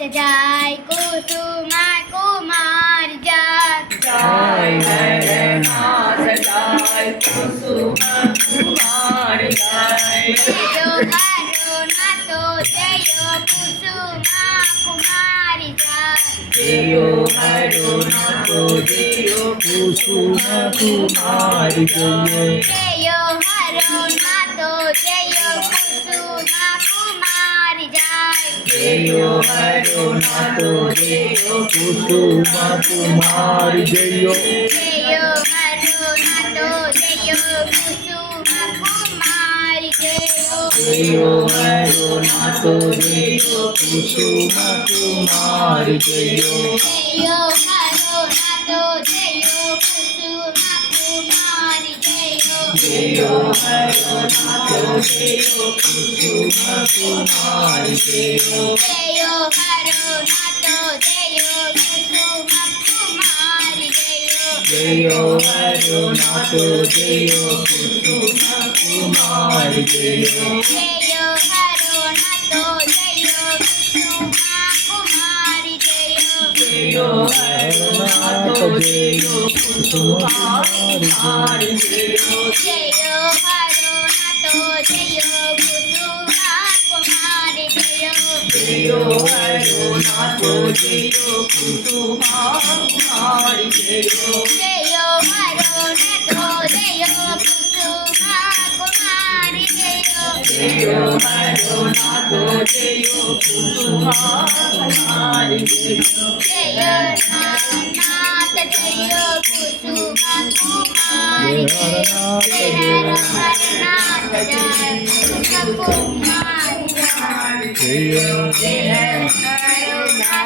जय कुसुमा कुमार जय जय हरनाथ जय कुसुमा कुमार जय जयो हरनाथो जयो कुसुमा कुमार जय जयो हरनाथो जयो कुसुमा कुमार जय जयो हरनाथो जयो कुसुमा कुमार जय जयो हरनाथो जयो कुसुमा कुमार जय जयो हरनाथो जयो कुसुमा कुमार जय जयो हरनाथो जयो कुसुमा कुमार जय जयो हरनाथो जयो कुसुमा कुमार जय जयो हरनाथो जयो कुसुमा कुमार जय जयो हरनाथो जयो कुसुमा कुमार जय जयो हरनाथो जयो कुसुमा कुमार जय जयो हरनाथो जयो कुसुमा कुमार जय जयो हरनाथो जयो कुसुमा कुमार जय जयो हरनाथो जयो कुसुमा कुमार जय जयो हरनाथो जयो कुसुमा कुमार जय जयो हरनाथो जयो कुसुमा कुमार जय जयो हरनाथो जयो कुसुमा कुमार जय जय हरनाथ जयो कुसुमा कुमार जय हरनाथ जय कुसुमा कुमार जय जय